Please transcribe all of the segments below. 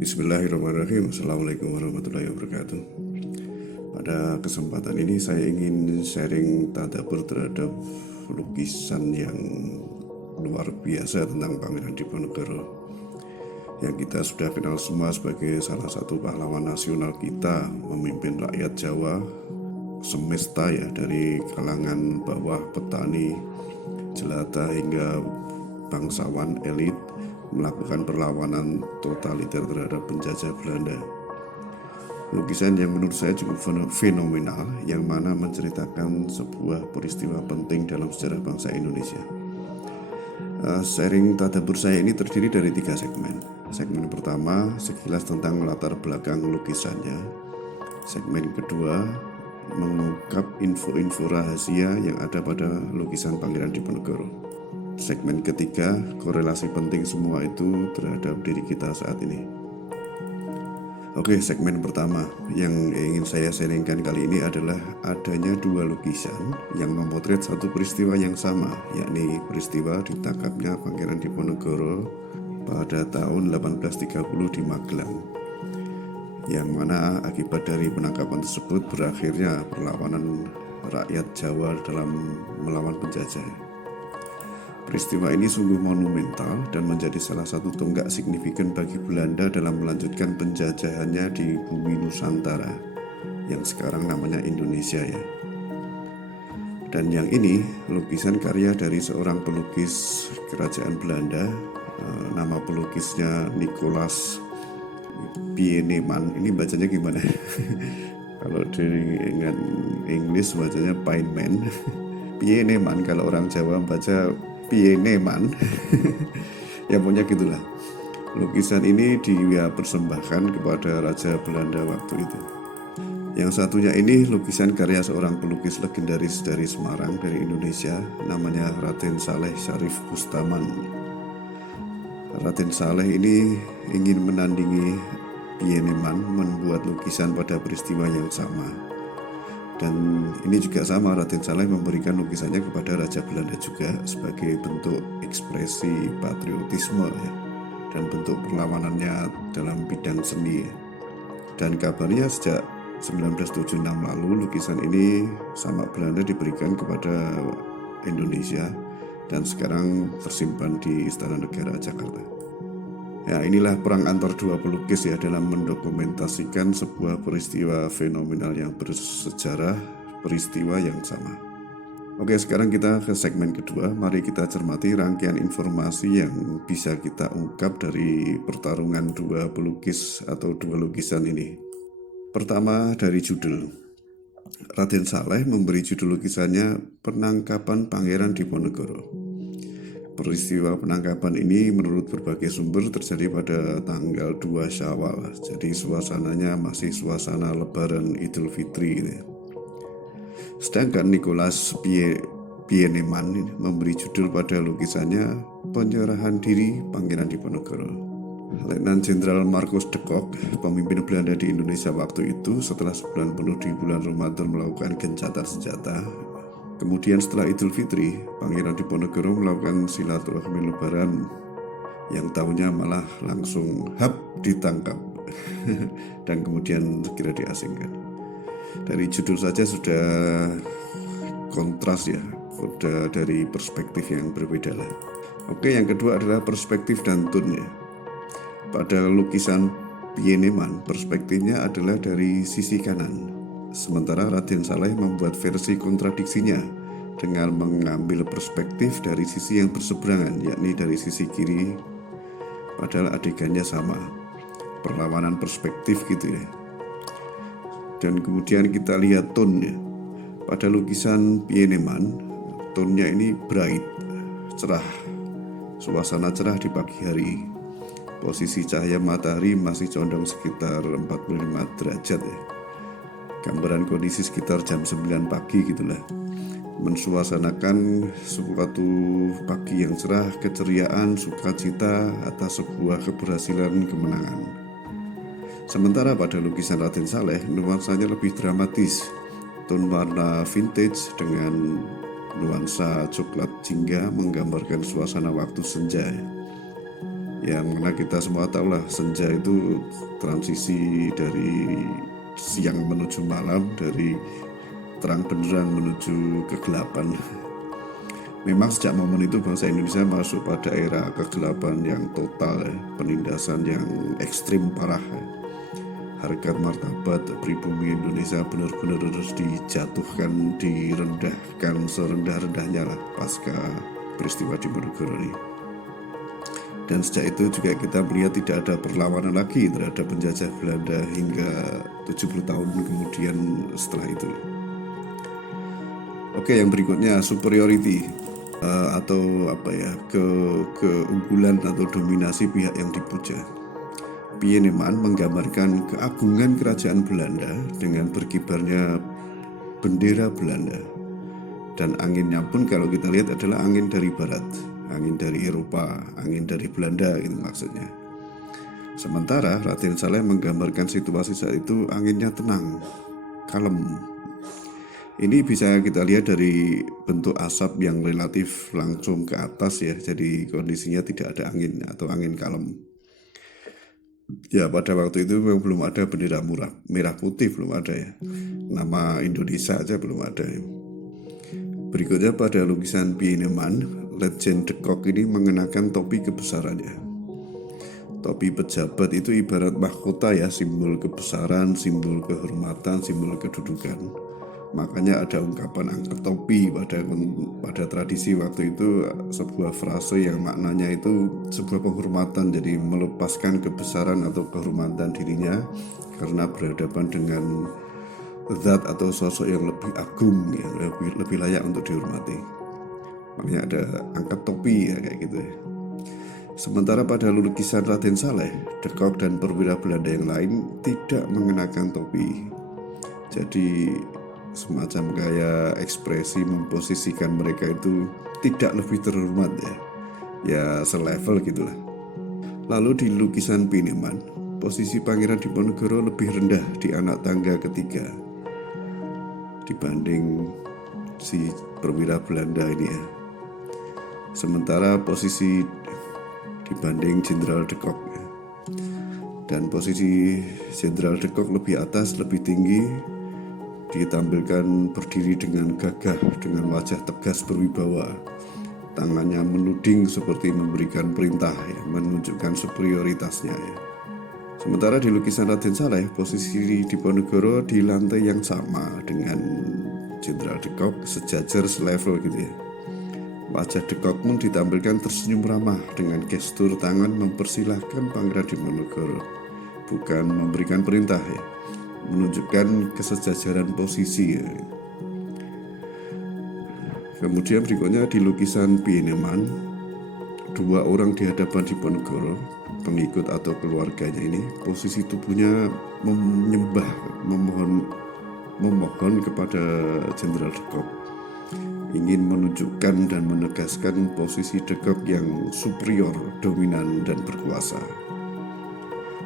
Bismillahirrahmanirrahim. Assalamualaikum warahmatullahi wabarakatuh. Pada kesempatan ini saya ingin sharing tadabbur terhadap lukisan yang luar biasa tentang Pangeran Diponegoro yang kita sudah kenal semua sebagai salah satu pahlawan nasional kita, memimpin rakyat Jawa semesta ya, dari kalangan bawah petani, jelata hingga bangsawan elit, melakukan perlawanan totaliter terhadap penjajah Belanda. Lukisan yang menurut saya cukup fenomenal, yang mana menceritakan sebuah peristiwa penting dalam sejarah bangsa Indonesia. Sharing tadabbur saya ini terdiri dari 3 segmen. Segmen pertama, sekilas tentang latar belakang lukisannya. Segmen kedua, mengungkap info-info rahasia yang ada pada lukisan Pangeran Diponegoro. Segmen ketiga, korelasi penting semua itu terhadap diri kita saat ini. Oke, segmen pertama yang ingin saya sharingkan kali ini adalah adanya 2 lukisan yang memotret satu peristiwa yang sama, yakni peristiwa ditangkapnya Pangeran Diponegoro pada tahun 1830 di Magelang, yang mana akibat dari penangkapan tersebut berakhirnya perlawanan rakyat Jawa dalam melawan penjajah. Peristiwa ini sungguh monumental dan menjadi salah satu tonggak signifikan bagi Belanda dalam melanjutkan penjajahannya di bumi Nusantara yang sekarang namanya Indonesia ya. Dan yang ini lukisan karya dari seorang pelukis kerajaan Belanda, nama pelukisnya Nicolaas Pieneman. Ini bacanya gimana? Kalau di Inggris bacanya Pieneman. Pieneman, kalau orang Jawa baca Pieneman. Ya punya gitulah. Lukisan ini dia persembahkan kepada Raja Belanda waktu itu. Yang satunya ini lukisan karya seorang pelukis legendaris dari Semarang, dari Indonesia, namanya Raden Saleh Syarif Bustaman. Raden Saleh ini ingin menandingi Pieneman membuat lukisan pada peristiwa yang sama. Dan ini juga sama, Raden Saleh memberikan lukisannya kepada Raja Belanda juga sebagai bentuk ekspresi patriotisme ya, dan bentuk perlawanannya dalam bidang seni ya. Dan kabarnya sejak 1976 lalu lukisan ini sama Belanda diberikan kepada Indonesia dan sekarang tersimpan di Istana Negara Jakarta. Ya, inilah perang antar 2 pelukis ya dalam mendokumentasikan sebuah peristiwa fenomenal yang bersejarah, peristiwa yang sama. Oke, sekarang kita ke segmen kedua. Mari kita cermati rangkaian informasi yang bisa kita ungkap dari pertarungan 2 pelukis atau 2 lukisan ini. Pertama, dari judul. Raden Saleh memberi judul lukisannya Penangkapan Pangeran Diponegoro. Peristiwa penangkapan ini menurut berbagai sumber terjadi pada tanggal 2 Syawal. Jadi suasananya masih suasana Lebaran Idul Fitri ini. Sedangkan Nicolaas Pieneman memberi judul pada lukisannya Penyerahan Diri Pangeran Diponegoro. Letnan Jenderal Marcus de Kock, pemimpin Belanda di Indonesia waktu itu, setelah sebulan penuh di bulan Ramadan melakukan gencatan senjata. Kemudian setelah Idul Fitri, Pangeran Diponegoro melakukan silaturahmi Lebaran yang tahunya malah langsung ditangkap dan kemudian segera diasingkan. Dari judul saja sudah kontras ya, sudah dari perspektif yang berbeda lah. Oke, yang kedua adalah perspektif dan tone ya. Pada lukisan Pieneman, perspektifnya adalah dari sisi kanan. Sementara Raden Saleh membuat versi kontradiksinya dengan mengambil perspektif dari sisi yang berseberangan, yakni dari sisi kiri, padahal adegannya sama. Perlawanan perspektif gitu ya. Dan kemudian kita lihat tone-nya. Pada lukisan Pieneman, tone-nya ini bright, cerah. Suasana cerah di pagi hari. Posisi cahaya matahari masih condong sekitar 45 derajat ya. Gambaran kondisi sekitar jam 9 pagi gitulah. Mensuasanakan suatu pagi yang cerah, keceriaan, sukacita atas sebuah keberhasilan kemenangan. Sementara pada lukisan Raden Saleh, nuansanya lebih dramatis. Tone warna vintage dengan nuansa coklat jingga menggambarkan suasana waktu senja. yang mana kita semua tahulah senja itu transisi dari siang menuju malam, dari terang benderang menuju kegelapan. Memang sejak momen itu bangsa Indonesia masuk pada era kegelapan yang total ya, penindasan yang ekstrim parah ya. Harkat martabat pribumi Indonesia benar-benar harus dijatuhkan, direndahkan serendah-rendahnya lah pasca peristiwa Diponegoro ini. Dan sejak itu juga kita melihat tidak ada perlawanan lagi terhadap penjajah Belanda hingga 70 tahun kemudian setelah itu. Oke, yang berikutnya superiority atau keunggulan atau dominasi pihak yang dipuja. Pieneman menggambarkan keagungan kerajaan Belanda dengan berkibarnya bendera Belanda. Dan anginnya pun kalau kita lihat adalah angin dari barat, angin dari Eropa, angin dari Belanda gitu maksudnya. Sementara Raden Saleh menggambarkan situasi saat itu anginnya tenang, kalem. Ini bisa kita lihat dari bentuk asap yang relatif langsung ke atas ya, jadi kondisinya tidak ada angin atau angin kalem. Ya pada waktu itu memang belum ada bendera merah putih, belum ada ya. Nama Indonesia aja belum ada ya. Berikutnya pada lukisan Pieneman, Legend de Kock ini mengenakan topi kebesarannya. Topi pejabat itu ibarat mahkota ya, simbol kebesaran, simbol kehormatan, simbol kedudukan. Makanya ada ungkapan angkat topi pada tradisi waktu itu, sebuah frase yang maknanya itu sebuah penghormatan, jadi melepaskan kebesaran atau kehormatan dirinya karena berhadapan dengan zat atau sosok yang lebih agung ya, lebih layak untuk dihormati. Makanya ada angkat topi ya kayak gitu ya. Sementara pada lukisan Raden Saleh, de Kock dan perwira Belanda yang lain tidak mengenakan topi. Jadi semacam kayak ekspresi memposisikan mereka itu tidak lebih terhormat ya selevel gitulah. Lalu di lukisan Pieneman, posisi Pangeran Diponegoro lebih rendah di anak tangga ketiga dibanding si perwira Belanda ini ya. Sementara posisi dibanding Jenderal de Kock ya. Dan posisi Jenderal de Kock lebih atas, lebih tinggi, ditampilkan berdiri dengan gagah, dengan wajah tegas berwibawa, tangannya menuding seperti memberikan perintah ya, menunjukkan superioritasnya ya. Sementara di lukisan Raden Saleh, posisi Diponegoro di lantai yang sama dengan Jenderal de Kock, sejajar selevel gitu ya. Wajah de Kock pun ditampilkan tersenyum ramah dengan gestur tangan mempersilahkan Pangeran Diponegoro, bukan memberikan perintah ya, menunjukkan kesejajaran posisi ya. Kemudian berikutnya di lukisan Pieneman, dua orang di hadapan Diponegoro, pengikut atau keluarganya ini, posisi tubuhnya menyembah, memohon kepada Jenderal de Kock, ingin menunjukkan dan menegaskan posisi de Kock yang superior, dominan dan berkuasa.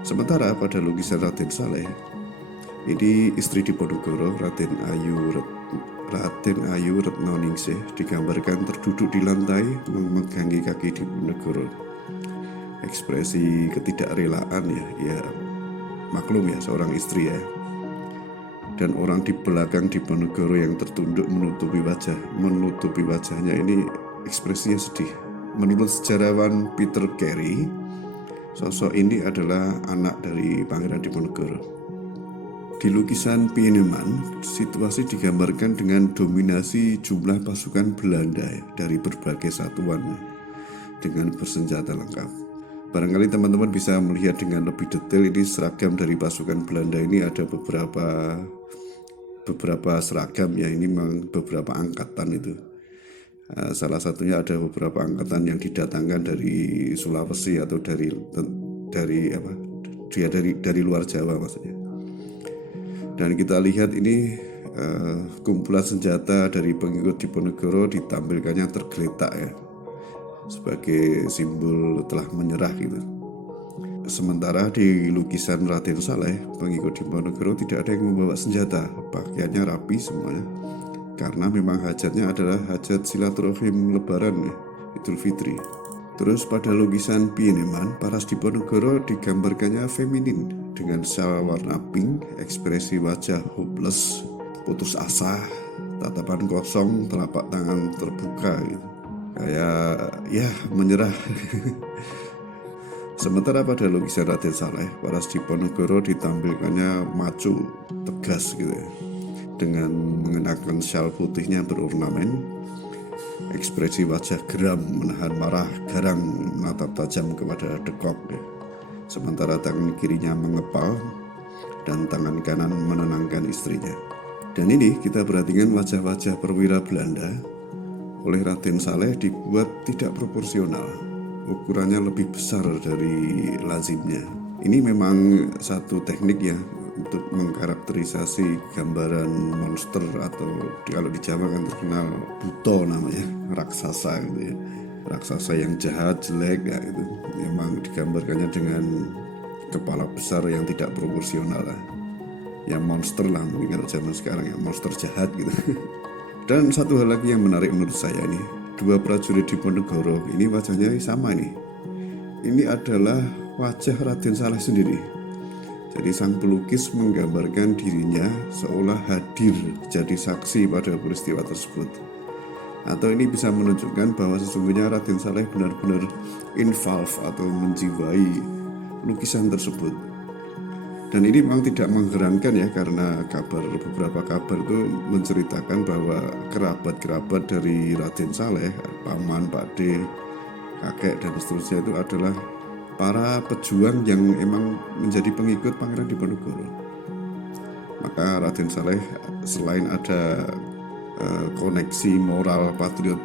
Sementara pada lukisan Raden Saleh, ini istri Diponegoro, Raden Ayu Retnoningsih, digambarkan terduduk di lantai memegangi kaki Diponegoro. Ekspresi ketidakrelaan ya maklum ya seorang istri ya. Dan orang di belakang Diponegoro yang tertunduk menutupi wajahnya ini ekspresinya sedih. Menurut sejarawan Peter Carey, sosok ini adalah anak dari Pangeran Diponegoro. Di lukisan Pieneman, situasi digambarkan dengan dominasi jumlah pasukan Belanda dari berbagai satuan dengan bersenjata lengkap. Barangkali teman-teman bisa melihat dengan lebih detail, ini seragam dari pasukan Belanda ini ada beberapa seragam ya, ini memang beberapa angkatan itu. Salah satunya ada beberapa angkatan yang didatangkan dari Sulawesi atau dari luar Jawa maksudnya. Dan kita lihat ini kumpulan senjata dari pengikut Diponegoro ditampilkannya tergeletak ya, sebagai simbol telah menyerah gitu. Sementara di lukisan Raden Saleh, pengikut Diponegoro tidak ada yang membawa senjata, pakaiannya rapi semuanya, karena memang hajatnya adalah hajat silaturahim Lebaran ya, Idul Fitri. Terus pada lukisan Pieneman, Paras Diponegoro digambarkannya feminin dengan sel warna pink, ekspresi wajah hopeless, putus asa, tatapan kosong, telapak tangan terbuka gitu. Kayak ya menyerah. Sementara pada lukisan Raden Saleh, Paras Diponegoro ditampilkannya maco, tegas gitu ya, dengan mengenakan syal putihnya berornamen, ekspresi wajah geram, menahan marah, garang, menatap tajam kepada dekok ya. Sementara tangan kirinya mengepal dan tangan kanan menenangkan istrinya. Dan ini kita perhatikan wajah-wajah perwira Belanda oleh Raden Saleh dibuat tidak proporsional, ukurannya lebih besar dari lazimnya. Ini memang satu teknik ya untuk mengkarakterisasi gambaran monster, atau kalau di Jawa kan terkenal buto namanya, raksasa gitu ya. Raksasa yang jahat, jelek ya, itu memang digambarkannya dengan kepala besar yang tidak proporsional lah. Ya monster lah mungkin kalau zaman sekarang ya, monster jahat gitu. Dan satu hal lagi yang menarik menurut saya nih, dua prajurit Diponegoro ini wajahnya sama nih. Ini adalah wajah Raden Saleh sendiri. Jadi sang pelukis menggambarkan dirinya seolah hadir jadi saksi pada peristiwa tersebut. Atau ini bisa menunjukkan bahwa sesungguhnya Raden Saleh benar-benar involve atau menjiwai lukisan tersebut. Dan ini memang tidak mengherankan ya, karena beberapa kabar itu menceritakan bahwa kerabat-kerabat dari Raden Saleh, paman, pakde, kakek dan seterusnya itu adalah para pejuang yang emang menjadi pengikut Pangeran Diponegoro. Maka Raden Saleh selain ada koneksi moral patriot,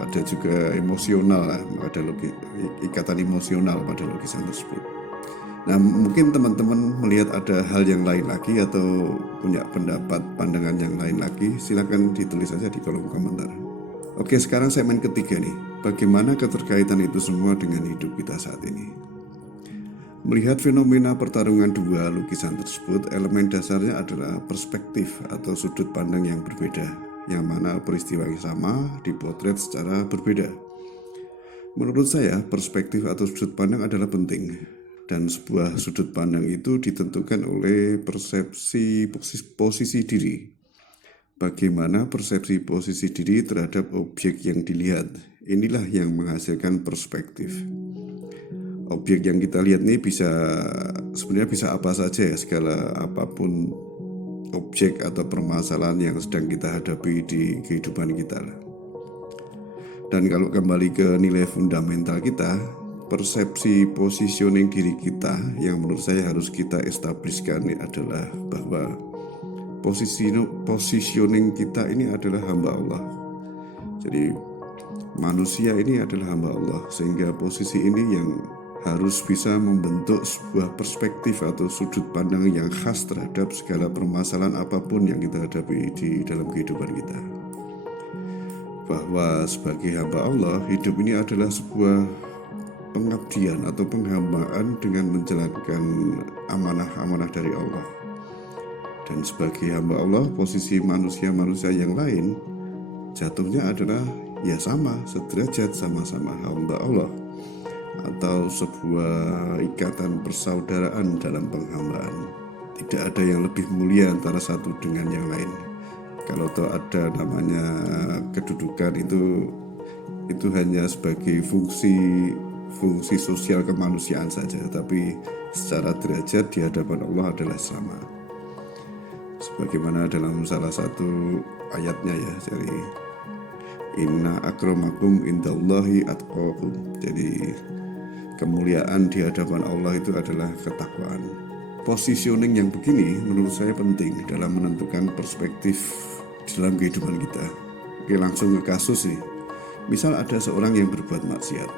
ada juga emosional, ada ikatan emosional pada lukisan tersebut. Nah, mungkin teman-teman melihat ada hal yang lain lagi atau punya pendapat, pandangan yang lain lagi, silakan ditulis saja di kolom komentar. Oke, sekarang segmen ketiga nih. Bagaimana keterkaitan itu semua dengan hidup kita saat ini? Melihat fenomena pertarungan dua lukisan tersebut, elemen dasarnya adalah perspektif atau sudut pandang yang berbeda, yang mana peristiwa yang sama dipotret secara berbeda. Menurut saya, perspektif atau sudut pandang adalah penting. Dan sebuah sudut pandang itu ditentukan oleh persepsi posisi diri. Bagaimana persepsi posisi diri terhadap objek yang dilihat, inilah yang menghasilkan perspektif. Objek yang kita lihat ini sebenarnya bisa apa saja ya, segala apapun objek atau permasalahan yang sedang kita hadapi di kehidupan kita. Dan kalau kembali ke nilai fundamental kita, persepsi positioning diri kita yang menurut saya harus kita establishkan adalah bahwa positioning kita ini adalah hamba Allah. Jadi manusia ini adalah hamba Allah, sehingga posisi ini yang harus bisa membentuk sebuah perspektif atau sudut pandang yang khas terhadap segala permasalahan apapun yang kita hadapi di dalam kehidupan kita. Bahwa sebagai hamba Allah, hidup ini adalah sebuah pengabdian atau penghambaan dengan menjalankan amanah-amanah dari Allah. Dan sebagai hamba Allah, posisi manusia-manusia yang lain jatuhnya adalah ya sama, sederajat, sama-sama hamba Allah, atau sebuah ikatan persaudaraan dalam penghambaan. Tidak ada yang lebih mulia antara satu dengan yang lain. Kalau ada namanya kedudukan, itu hanya sebagai fungsi sosial kemanusiaan saja, tapi secara derajat di hadapan Allah adalah sama. Sebagaimana dalam salah satu ayatnya ya, jadi inna akramakum indallahi atqakum. Jadi kemuliaan di hadapan Allah itu adalah ketakwaan. Positioning yang begini menurut saya penting dalam menentukan perspektif dalam kehidupan kita. Oke, langsung ke kasus nih. Misal ada seorang yang berbuat maksiat,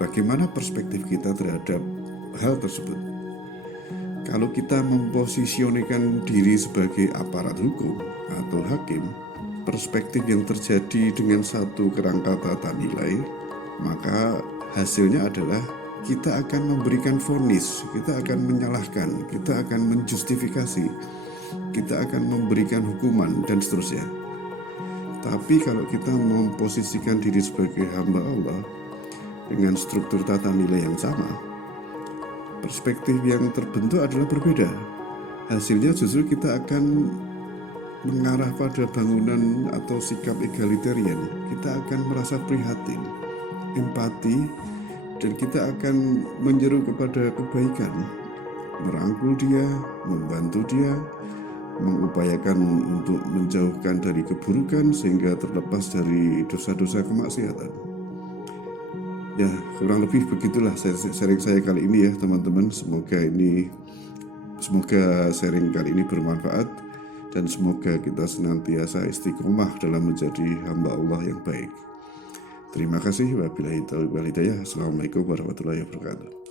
bagaimana perspektif kita terhadap hal tersebut? Kalau kita memposisionikan diri sebagai aparat hukum atau hakim, perspektif yang terjadi dengan satu kerangka tata nilai, maka hasilnya adalah kita akan memberikan vonis, kita akan menyalahkan, kita akan menjustifikasi, kita akan memberikan hukuman dan seterusnya. Tapi kalau kita memposisikan diri sebagai hamba Allah, dengan struktur tata nilai yang sama, perspektif yang terbentuk adalah berbeda. Hasilnya justru kita akan mengarah pada bangunan atau sikap egalitarian. Kita akan merasa prihatin, empati, dan kita akan menyeru kepada kebaikan, merangkul dia, membantu dia, mengupayakan untuk menjauhkan dari keburukan sehingga terlepas dari dosa-dosa kemaksiatan. Ya, kurang lebih begitulah sharing saya kali ini ya teman-teman. Semoga sharing kali ini bermanfaat dan semoga kita senantiasa istiqomah dalam menjadi hamba Allah yang baik. Terima kasih. Wabillahi taufiq wal hidayah. Assalamualaikum warahmatullahi wabarakatuh.